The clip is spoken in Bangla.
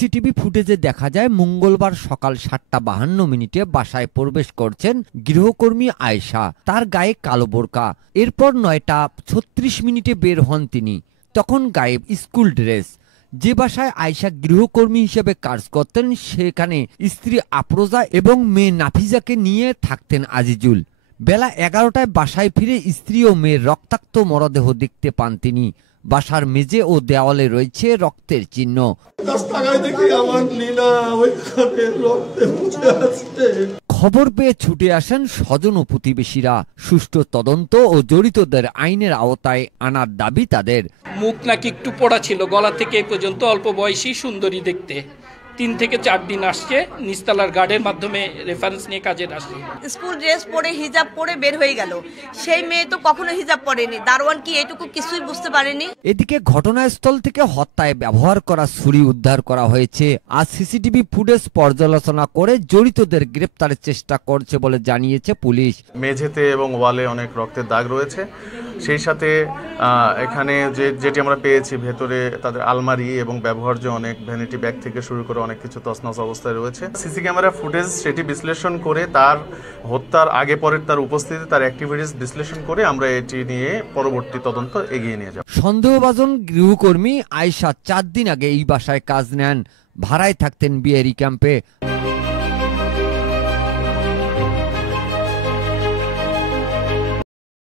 সিসিটিভি ফুটেজে দেখা যায় মঙ্গলবার সকাল 7:52 বাসায় প্রবেশ করছেন গৃহকর্মী আয়েশা। তার গায়ে কালো বোরকা। এরপর 9:36 বের হন তিনি। তখন গায়েব স্কুল ড্রেস। যে বাসায় আয়েশা গৃহকর্মী হিসেবে কাজ করতেন সেখানে স্ত্রী আফরোজা এবং মেয়ে নাফিজাকে নিয়ে থাকতেন আজিজুল। বেলা 11টায় বাসায় ফিরে স্ত্রী ও মেয়ের রক্তাক্ত মরদেহ দেখতে পান তিনি। বাসার মেঝে ও দেওয়ালে রয়েছে রক্তের চিহ্ন। খবর পেয়ে ছুটে আসেন স্বজন ও প্রতিবেশীরা। সুষ্ঠু তদন্ত ও জড়িতদের আইনের আওতায় আনার দাবি তাদের। মুখ নাকি একটু পোড়া ছিল, গলা থেকে এই পর্যন্ত, অল্প বয়সী, সুন্দরী দেখতে। 3 থেকে 4 দিন আসছে, নিস্তালার গার্ডের মাধ্যমে রেফারেন্স নিয়ে কাজে আসছে। স্কুল ড্রেস পরে হিজাব পরে বের হয়ে গেল। সেই মেয়ে তো কখনো হিজাব পরেনি। দারোয়ান কি এটুকু কিছুই বুঝতে পারেনি? এদিকে ঘটনাস্থল থেকে হত্যায় ব্যবহার করা ছুরি উদ্ধার করা হয়েছে। আজ সিসিটিভি ফুটেজ পর্যালোচনা করে জড়িতদের গ্রেপ্তারের চেষ্টা করছে বলে জানিয়েছে পুলিশ। মেঝেতে এবং ওয়ালে অনেক রক্তের দাগ রয়েছে। সেই সাথে এখানে যেটি আমরা পেয়েছি, ভেতরে তাদের আলমারি এবং ব্যবহার্য অনেক ভ্যানিটি ব্যাগ থেকে শুরু করে অনেক কিছু তছনছ অবস্থায় রয়েছে। সিসি ক্যামেরা ফুটেজ সেটি বিশ্লেষণ করে তার হত্যার আগে পরের তার উপস্থিতি, তার অ্যাক্টিভিটিস বিশ্লেষণ করে আমরা এটি নিয়ে পরবর্তী তদন্ত এগিয়ে নিয়ে যাব। সন্দেহভাজন গৃহকর্মী আয়েশা 4 দিন আগে এই বাসায় কাজ নেন। ভাড়ায় থাকতেন বিয়েরি ক্যাম্পে।